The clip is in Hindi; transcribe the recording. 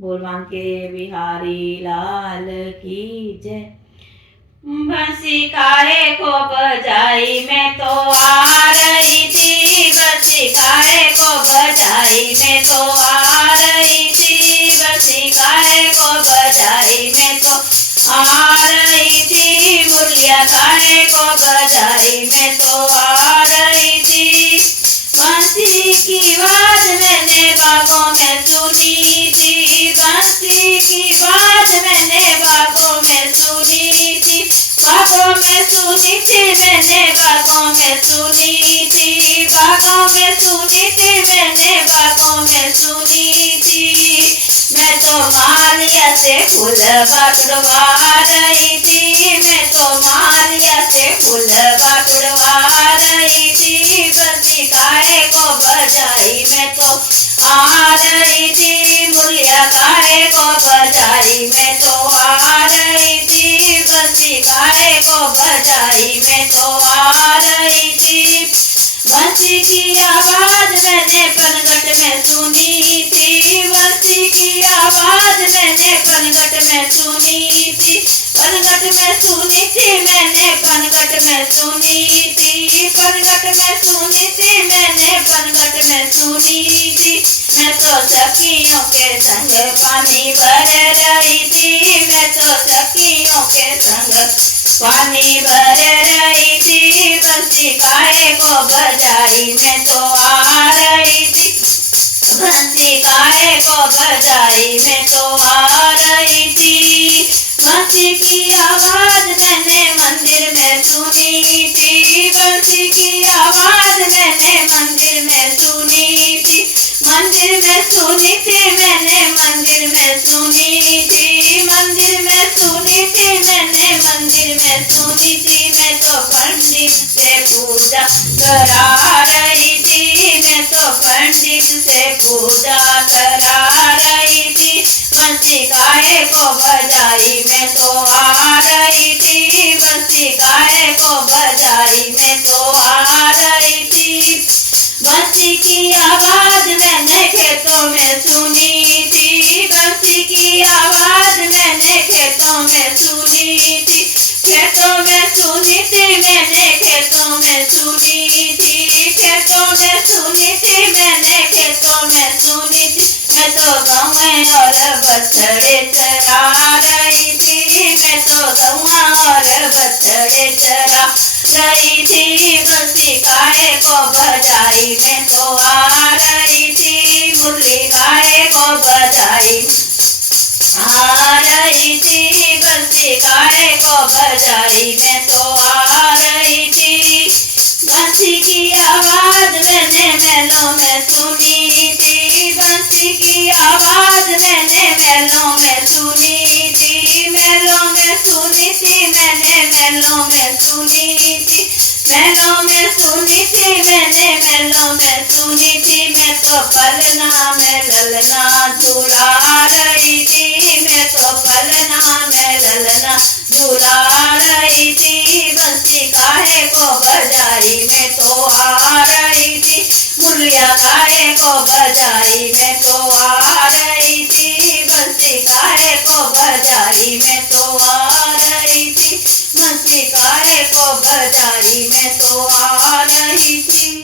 बोल बांके बिहारी लाल की जय। बंसी काहे को बजाई मैं तो आ रही थी, बंसी काहे को बजाई मैं तो आ रही थी, बंसी काहे को बजाई मैं तो आ रही थी, मुरलिया काहे को बजाई मैं तो आ रही थी। बंसी की आवाज मैंने बागों में सुनी थी, बंसी की आवाज मैंने बागों में सुनी थी, बागों में सुनी थी मैंने, बागों में सुनी थी, बागों में सुनी थी मैंने, बागों में सुनी थी। मैं तो मालिया से फूलवा तुड़वा रही थी, मैं तो मालिया से फूलवा तुड़वा रही थी, बंसी काहे को बजाई मैं तो आ रही थी, मुरलिया काहे को बजाई मैं तो आ रही थी, बंसी काहे को बजाई मैं तो आ रही थी। बंसी की आवाज मैंने पनघट में सुनी थी, बंसी की आवाज मैंने पनघट में सुनी थी, पनघट में सुनी थी मैंने, पनघट में सुनी थी, पनघट में सुनी थी मैंने, पनघट में सुनी थी। मैं तो सखियों के संग पानी भर रही थी, मैं तो सखियों के संग पानी भर रही थी, बंसी काहे को बजाई मैं तो आ रही थी, बंसी काहे को बजाई मैं तो आ रही थी। बंसी की आवाज मैंने मंदिर में सुनी थी, बंसी की आवाज मैंने मंदिर में सुनी थी, मंदिर में सुनी थी मैंने, मंदिर में सुनी थी, मंदिर में सुनी थी मैंने, मंदिर में सुनी थी। मैं तो पंडित से पूजा करा रही थी, मैं तो पंडित से पूजा करा रही थी, बंसी काहे को बजाई मैं तो आ रही थी, बंसी काहे को बजाई मैं तो आ रही थी। बंसी की आवाज मैंने खेतों में सुनी थी, बंसी की आवाज मैंने खेतों में सुनी थी, खेतों में सुनी थी मैंने, खेतों में सुनी थी, खेतों में सुनी थी मैंने, खेतों में सुनी थी। मैं तो गौएं और बछड़े चरा रही थी, मैं तो गौएं और बछड़े चरा रही थी, बंसी काहे को बजाई मैं तो आ रही थी, मुरली काहे को बजाई आ रही थी, बंसी काहे को बजाई मैं तो आ रही थी। बंसी की आवाज मैंने महलों में सुनी थी, बंसी की आवाज मैंने महलों में सुनी थी, महलों में सुनी थी मैंने, महलों में सुनी थी, महलों में सुनी थी मैंने, महलों में सुनी थी। मैं तो पलना में ललना झूला रही थी, मैं तो पलना में ललना झूला रही थी, बंसी काहे को बजाई मैं तो आ रही थी, मुरलिया काहे को बजाई मैं तो आ रही थी, बंसी काहे को बजाई मैं तो आ रही थी, बंसी काहे को बजाई मैं तो आ रही थी।